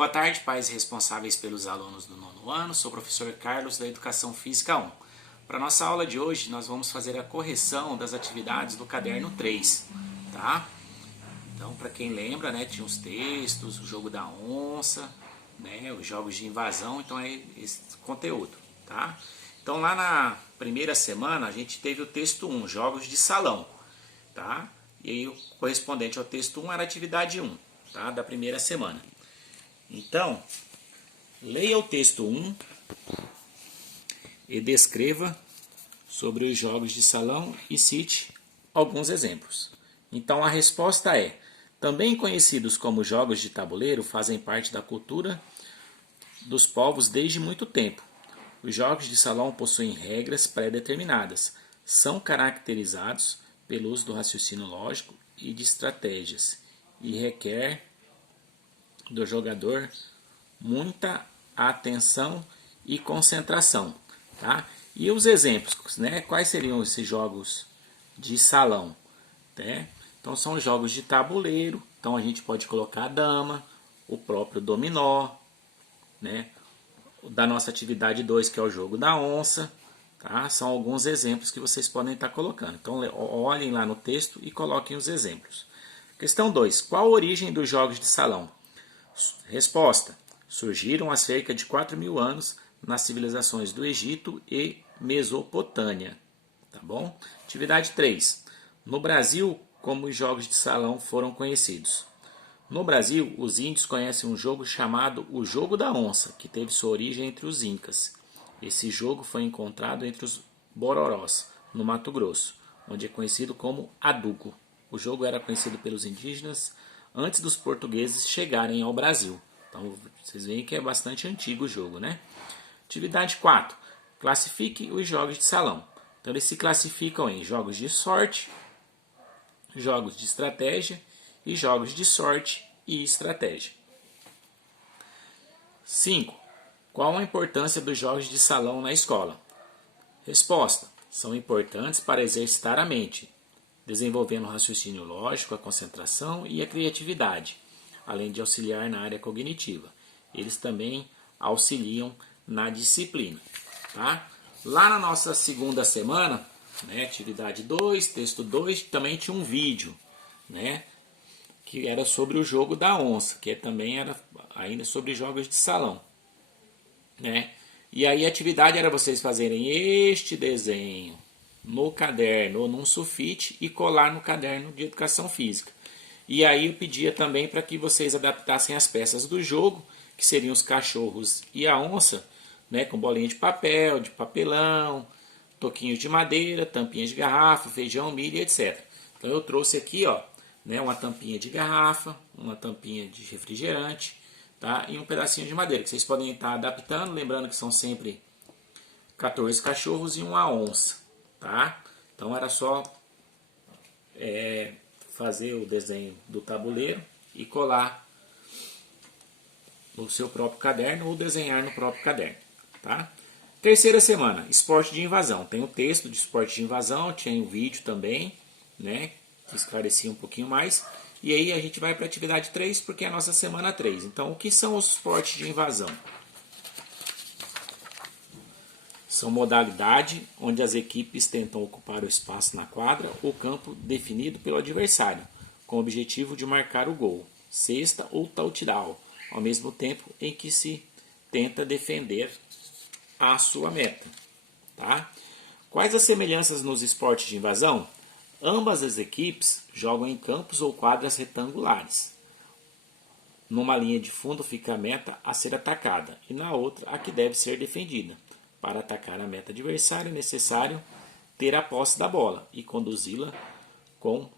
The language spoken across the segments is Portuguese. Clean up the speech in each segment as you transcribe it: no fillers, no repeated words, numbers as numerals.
Boa tarde, pais responsáveis pelos alunos do nono ano. Sou o professor Carlos da Educação Física 1. Para a nossa aula de hoje, nós vamos fazer a correção das atividades do caderno 3, tá? Então, para quem lembra, né, tinha os textos, o jogo da onça, né, os jogos de invasão, então é esse conteúdo, tá? Então, lá na primeira semana, a gente teve o texto 1, jogos de salão, tá? E aí, o correspondente ao texto 1 era a atividade 1, tá? Da primeira semana. Então, leia o texto 1 e descreva sobre os jogos de salão e cite alguns exemplos. Então, a resposta é: também conhecidos como jogos de tabuleiro, fazem parte da cultura dos povos desde muito tempo. Os jogos de salão possuem regras pré-determinadas, são caracterizados pelo uso do raciocínio lógico e de estratégias, e requer do jogador muita atenção e concentração, tá? E os exemplos, né? Quais seriam esses jogos de salão, né? Então são jogos de tabuleiro, então a gente pode colocar a dama, o próprio dominó, né? Da nossa atividade 2, que é o jogo da onça, tá? São alguns exemplos que vocês podem estar colocando. Então olhem lá no texto e coloquem os exemplos. Questão 2. Qual a origem dos jogos de salão? Resposta: surgiram há cerca de 4.000 anos nas civilizações do Egito e Mesopotâmia. Tá bom? Atividade 3. No Brasil, como os jogos de salão foram conhecidos? No Brasil, os índios conhecem um jogo chamado o Jogo da Onça, que teve sua origem entre os Incas. Esse jogo foi encontrado entre os Bororós, no Mato Grosso, onde é conhecido como adugo. O jogo era conhecido pelos indígenas antes dos portugueses chegarem ao Brasil. Então, vocês veem que é bastante antigo o jogo, né? Atividade 4. Classifique os jogos de salão. Então, eles se classificam em jogos de sorte, jogos de estratégia e jogos de sorte e estratégia. 5. Qual a importância dos jogos de salão na escola? Resposta: são importantes para exercitar a mente, desenvolvendo o raciocínio lógico, a concentração e a criatividade, além de auxiliar na área cognitiva. Eles também auxiliam na disciplina. Tá? Lá na nossa segunda semana, né, atividade 2, texto 2, também tinha um vídeo, né, que era sobre o jogo da onça, que também era ainda sobre jogos de salão. Né? E aí a atividade era vocês fazerem este desenho no caderno ou num sulfite e colar no caderno de educação física. E aí eu pedia também para que vocês adaptassem as peças do jogo, que seriam os cachorros e a onça, né, com bolinha de papel, de papelão, toquinhos de madeira, tampinhas de garrafa, feijão, milho, etc. Então eu trouxe aqui, ó, né, uma tampinha de garrafa, uma tampinha de refrigerante, tá, e um pedacinho de madeira, que vocês podem estar adaptando, lembrando que são sempre 14 cachorros e uma onça. Tá? Então era só fazer o desenho do tabuleiro e colar no seu próprio caderno ou desenhar no próprio caderno. Tá? Terceira semana, esporte de invasão. Tem o texto de esporte de invasão, tinha um vídeo também, né, que esclarecia um pouquinho mais. E aí a gente vai para a atividade 3, porque é a nossa semana 3. Então, o que são os esportes de invasão? São modalidade onde as equipes tentam ocupar o espaço na quadra ou campo definido pelo adversário, com o objetivo de marcar o gol, cesta ou touchdown, ao mesmo tempo em que se tenta defender a sua meta. Tá? Quais as semelhanças nos esportes de invasão? Ambas as equipes jogam em campos ou quadras retangulares. Numa linha de fundo fica a meta a ser atacada e na outra a que deve ser defendida. Para atacar a meta adversária é necessário ter a posse da bola e conduzi-la com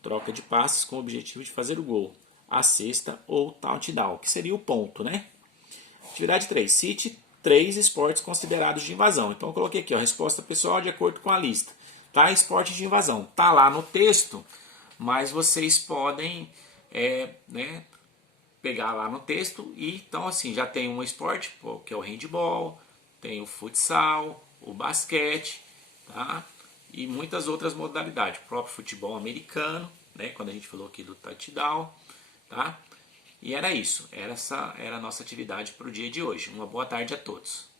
troca de passes com o objetivo de fazer o gol, a cesta ou touchdown, que seria o ponto, né? Atividade 3. Cite 3 esportes considerados de invasão. Então eu coloquei aqui, ó, resposta pessoal de acordo com a lista. Tá? Esporte de invasão. Tá lá no texto, mas vocês podem né, pegar lá no texto e então assim, já tem um esporte, que é o handball, tem o futsal, o basquete, tá? E muitas outras modalidades, o próprio futebol americano, né? Quando a gente falou aqui do touchdown, tá? E era isso, essa era a nossa atividade para o dia de hoje. Uma boa tarde a todos.